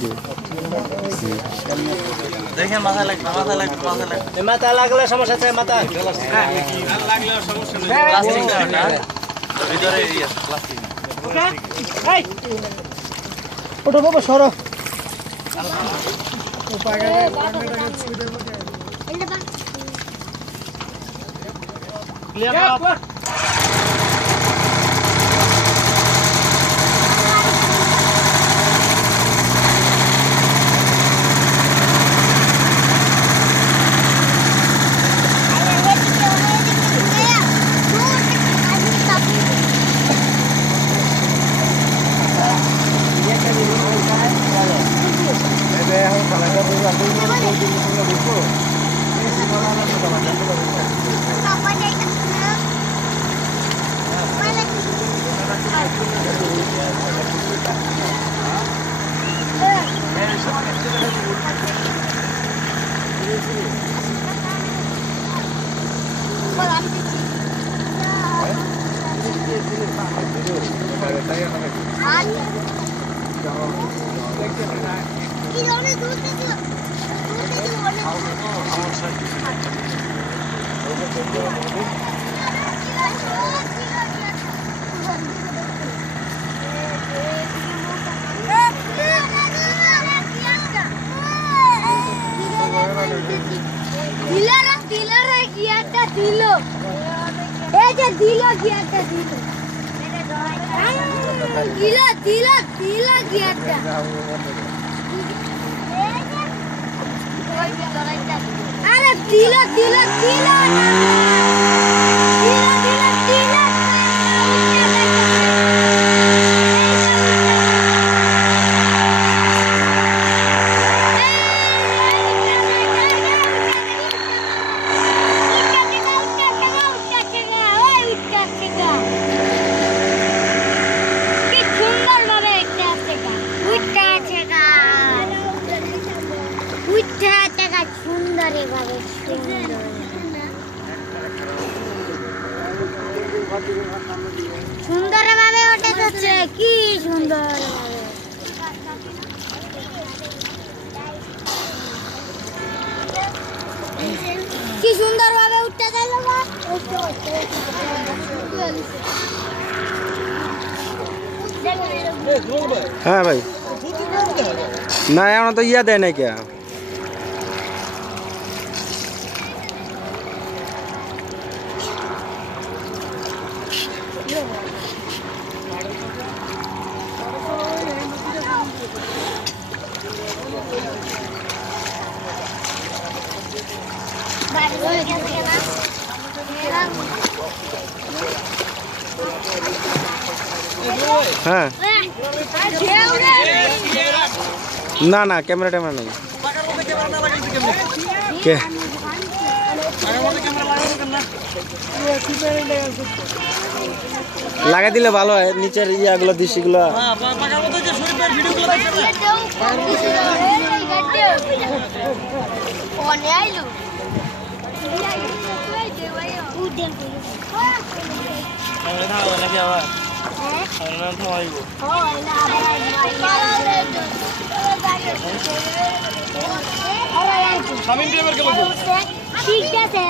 যে দেখেন মাথা লাগবে মাথা লাগলে সমস্যা আছে মাথা লাগলে সমস্যা নেই প্লাস্টিক না ভিতরে প্লাস্টিক ওকে এই ওঠো বাবা সরো সুন্দরভাবে ওঠে যাচ্ছে কি সুন্দর কি সুন্দরভাবে উঠতে গেল হ্যাঁ ভাই না এখন তো ইয়া দেয় না কে হ্যাঁ না না ক্যামেরা ট্যামেরা নেই কে লাগাই দিলে ভালো হয় নিচের ইয়াগুলো দৃশ্যগুলো ঠিক আছে